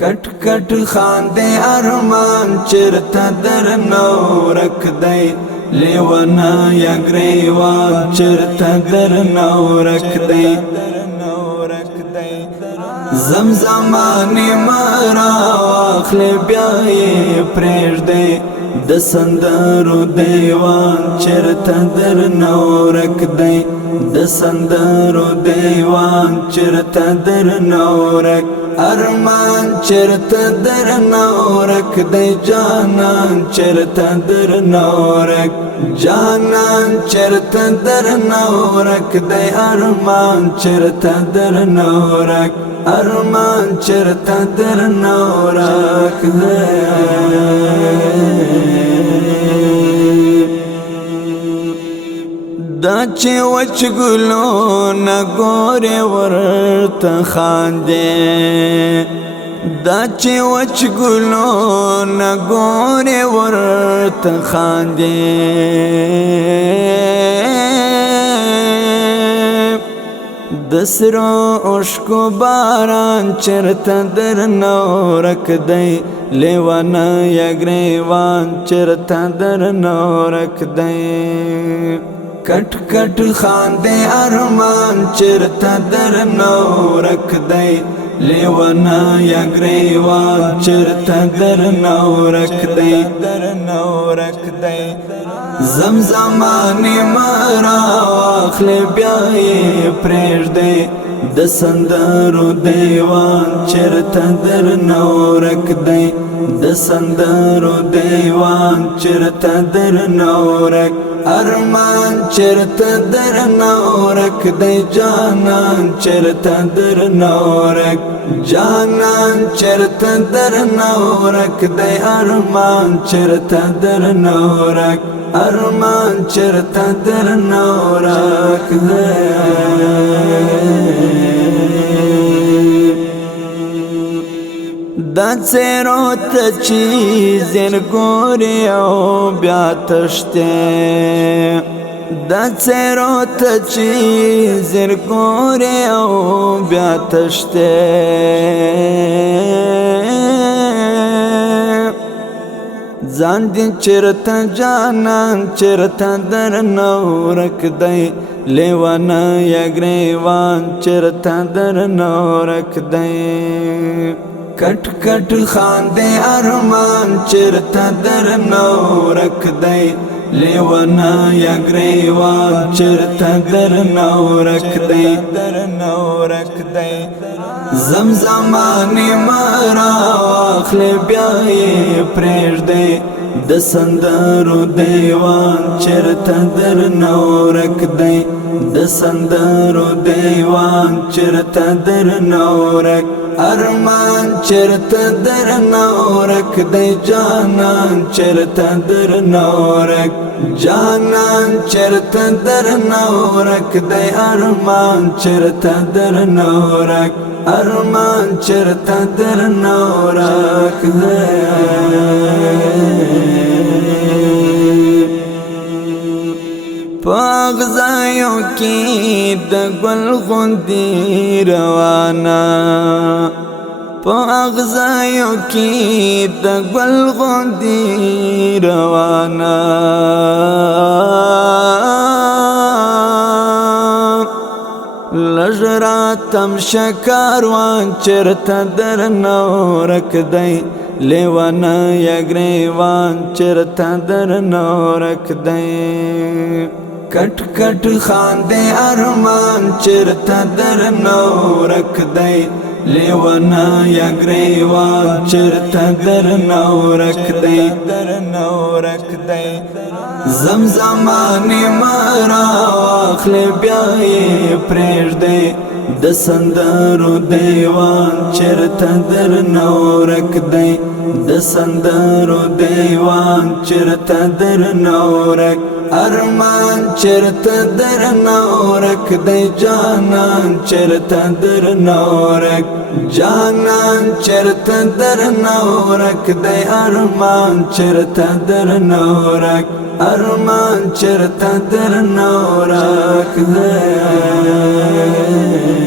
کټ کټ خاندې ارمان چرته در نورک دی لیوانا یا گریوان چرته در نورک دی زمزمانی مرا واخلی بیایی پریش دی د سندرو دیوان چرته در نورک دی د سندرو دیوان چرته در نورک ارمان چرته در نورک دی جانان چرته در نورک جانان چرته در نورک دی ارمان چرته در نورک ارمان چرته در نورک دی دا چې وچ ګلو نګورې ورته خاندې دا چې وچ ګلو نګورې ورته خاندې د سرو اوښکو باران چرته در نورک دی لیوانا یا ګریوان چرته در نورک دی کټ کټ خاندې ارمان چرته در نورک دی لیوانا یا گریوان چرته در نورک دی زمزمانی مرا واخلی بیایی پریش دی د سندرو دیوان چرته در نورک دی د سندرو دیوان چرته در نورک ارمان چرته در نورک دی جانان چرته در نورک جانان چرته در نورک دی ارمان چرته در نورک ارمان چرته در نورک دی دا څیرو ته چې زرګورې او بیا تښتې دا څیرو ته چې زرګورې او بیا تښتې ځان دې چرته جانان چرته در نورک دی لیوانا یا گریوان چرته در نورک دی کټ کټ خاندې ارمان چرته در نورک دی لیوانا یا گریوان چرته در نورک دی زمزمانی مرا واخلی بیایی پریش دی د سندرو دیوان چرته در نورک دی د سندرو دیوان چرته در نورک ارمان چرته در نورک دی جانان چرته در نورک جانان چرته در نورک دی ارمان چرته در نورک ارمان چرته در نورک دی پاغزایو کی د گل غوندی روانا پاغزایو کی د گل غوندی روانا لجراتم شکاروان چرته در نورک دی لیوانا یا گریوان چرته در نورک دی کټ کټ خاندې ارمان چرته در نورک دی لیوانا یا گریوان چرته در نورک دی زمزمانی مرا واخلی بیایی پریش دی د سندرو دیوان چرته در نورک دی د سندرو دیوان چرته در نورک ارمان چرته در نورک دی جانان چرته در نورک جانان چرته در نورک دی ارمان چرته در نورک ارمان چرته در نورک دی